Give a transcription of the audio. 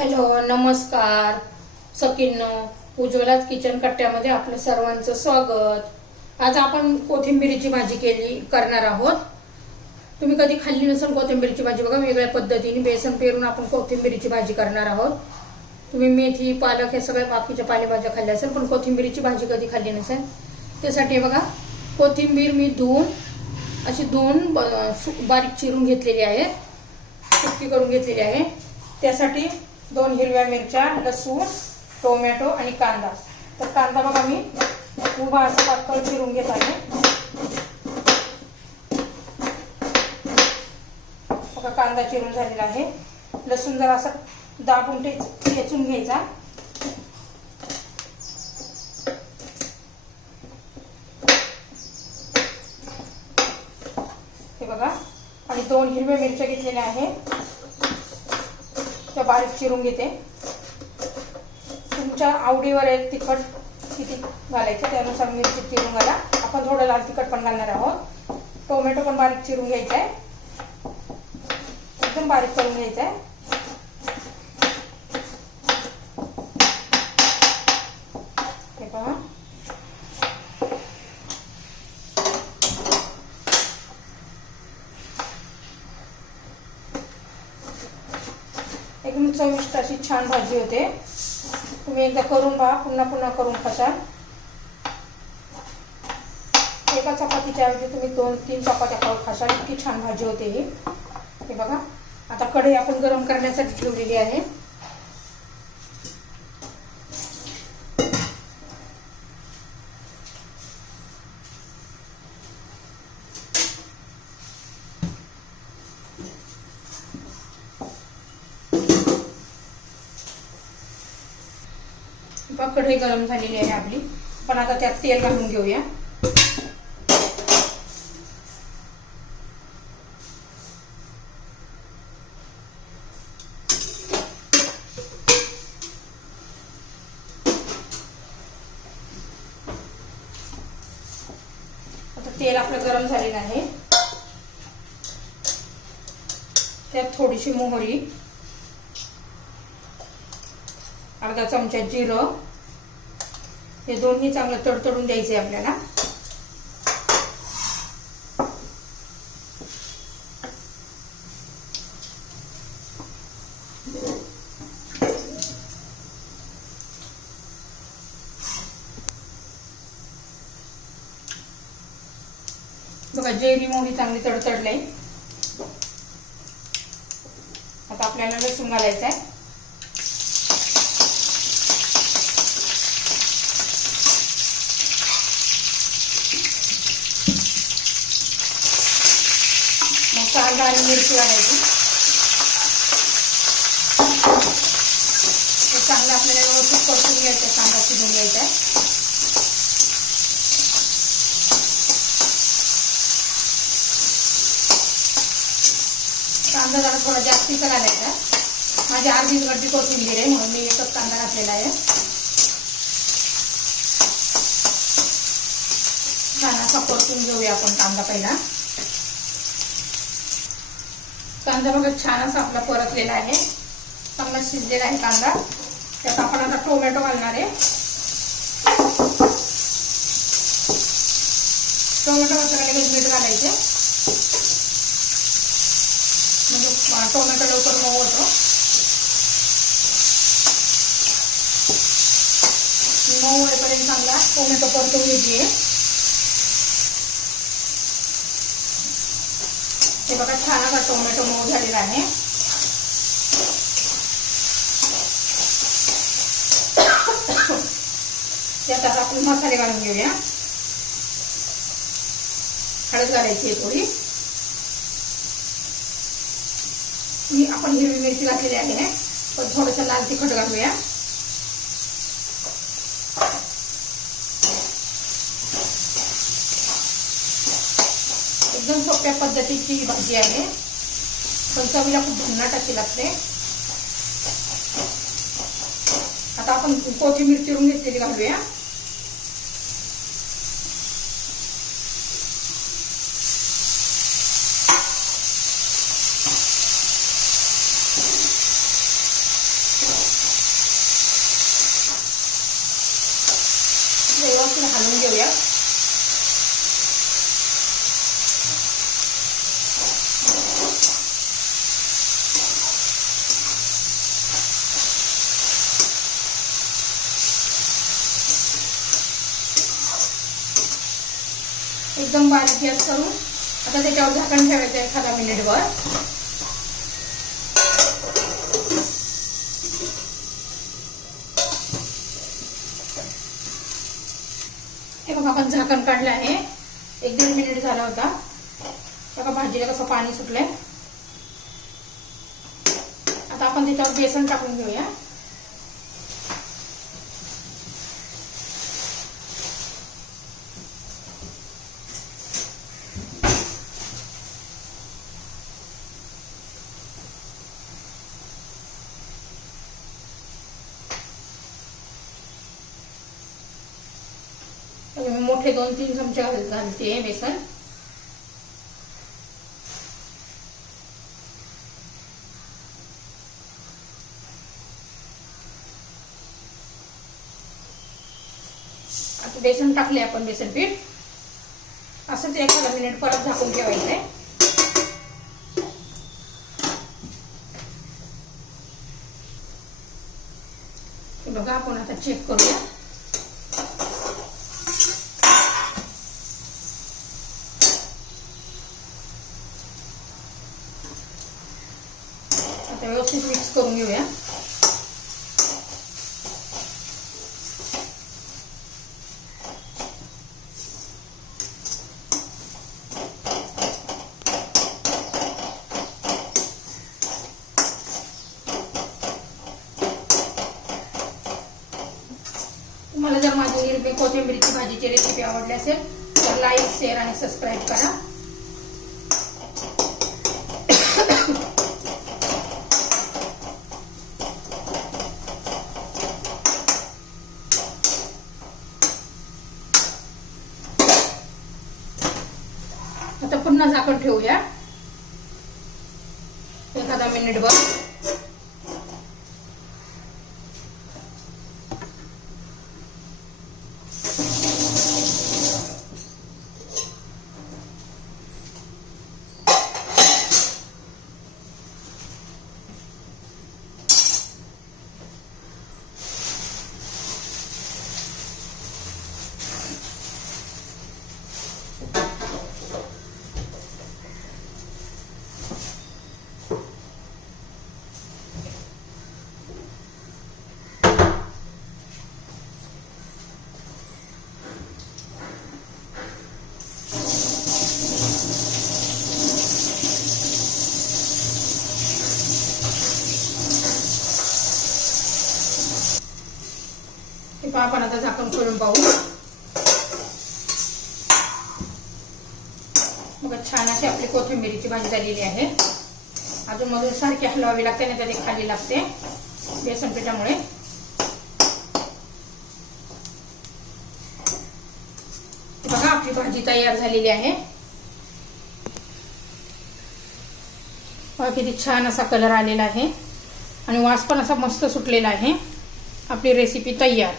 Hello नमस्कार. सकिन्न उज्ज्वलाच kitchen कट्ट्यामध्ये आपलं सर्वांचं स्वागत. आज आपण कोथिंबीरीची भाजी केली करणार आहोत. तुम्ही कधी खाल्ली नसेल कोथिंबीरीची भाजी बघा वेगळ्या पद्धतीने बेसन पेरून आपण कोथिंबीरीची भाजी करणार आहोत. तुम्ही मेथी पालक हे सगळ्या बाकीच्या पालेभाज्या खाल्ल्या असेल पण कोथिंबीरीची भाजी कधी खाल्ली नसेल. त्यासाठी बघा कोथिंबीर मी धुवून अशी धुवून ब- सु- बारीक चिरून घेतलेली आहे. सुकी करून घेतलेली आहे. त्यासाठी दोन हिरव्या मिरच्या लसूण टोमॅटो आणि कांदा. तर कांदा बघा मी उभा असं पातळ चिरून घेत आहे. बघा कांदा चिरून झालेला आहे. लसूण जरा असा दाबून ते ठेचून घ्यायचा. हे बघा आणि दोन हिरव्या मिरच्या घेतलेल्या आहेत. त्या बारीक चिरून घेते. तुमच्या आवडीवर आहे तिखट किती घालायचं त्यानुसार मिरची चिरून घाला. आपण थोडं लाल तिखट पण घालणार आहोत. टोमॅटो पण बारीक चिरून घ्यायचा आहे एकदम बारीक करून घ्यायचा आहे हे पहा एकदम चविष्ट अशी छान भाजी होते. तुम्ही एकदा करून पहा पुन्हा पुन्हा करून खाशाल एका चपातीच्या ऐवजी तुम्ही दोन तीन चपात्या खाऊ खाशाल इतकी छान भाजी होते ही. हे बघा. आता कढई आपण गरम करण्यासाठी ठेवलेली आहे. कढई गरम झालेली आहे आपली. पण आता त्यात तेल घालून घेऊया. आता तेल आपलं गरम झालेलं आहे. त्यात थोडीशी मोहरी अर्धा चमचा जिरं हे दोन्ही चांगलं तडतडून द्यायचे आपल्याला. बघा जेरी मोहरी चांगली तडतडले. आता आपल्याला लसूण घालायचं आहे कांदा आणि मिरची घालायची ते चांगलं आपल्याला व्यवस्थित परतून घ्यायचं आहे कांदा शिजून घ्यायचा आहे. कांदा जरा थोडा जास्तीचा घालायचा येतात माझी अर्धी गड्डी कोथिंबीर आहे म्हणून मी एकच कांदा घातलेला आहे. छान असा परतून घेऊया आपण कांदा पहिला. कांदा बघा छान असा आपला परतलेला आहे. चांगला शिजलेला आहे कांदा. त्यात आपण आता टोमॅटो घालणार आहे. टोमॅटो घातला लगेच मीठ घालायचे. म्हणजे टोमॅटो लवकर मऊ होतो. मऊ होईपर्यंत चांगला टोमॅटो परतून घ्यायची. हे बघा छान असा टोमॅटो मऊ झालेला आहे. त्यात आता आपण मसाले घालून घेऊया. हळद घालायची आहे थोडी. मी आपण हिरवी मिरची घातलेली आहे पण थोडंसं लाल तिखट घालूया. सोप्या पद्धतीची ही भाजी आहे. पण चवीला खूप भन्नाट अशी लागते आता आपण कोथिंबीर चिरून घेतलेली घालूया. व्यवस्थित हलवून घेऊया एकदम बारीक गॅस करून आता त्याच्यावर झाकण ठेवायचं एखादा मिनिटभर. हे बघा आपण झाकण काढलं आहे. एक दीड मिनिट झाला होता. बघा भाजीला कसं पाणी सुटलंय. आता आपण त्याच्यावर बेसन टाकून घेऊया. मोठे दोन तीन चमचे घालते बेसन. आता बेसन टाकले आपण बेसन पीठ. असंच एखादा मिनिट परत झाकून ठेवायचंय. आहे बघा आपण आता चेक करूया. व्यवस्थित मिक्स करून घेऊया तुम्हाला जर माझी निर्मी कोथिंबीरची भाजीची रेसिपी आवडली असेल तर लाईक शेअर आणि सबस्क्राईब करा आता पुन्हा झाकण ठेवूया. एखादा मिनिटभर हे पहा आपण आता झाकण करून पाहू. मग छान अशी आपली कोथिंबिरीची भाजी झालेली आहे. अजून मधून सारखी हलवावी लागते नाही तर खाली लागते. बेसन पिठामुळे. बघा आपली भाजी तयार झालेली आहे. किती छान असा कलर आलेला आहे. आणि वास पण असा मस्त सुटलेला आहे. आपली रेसिपी तयार.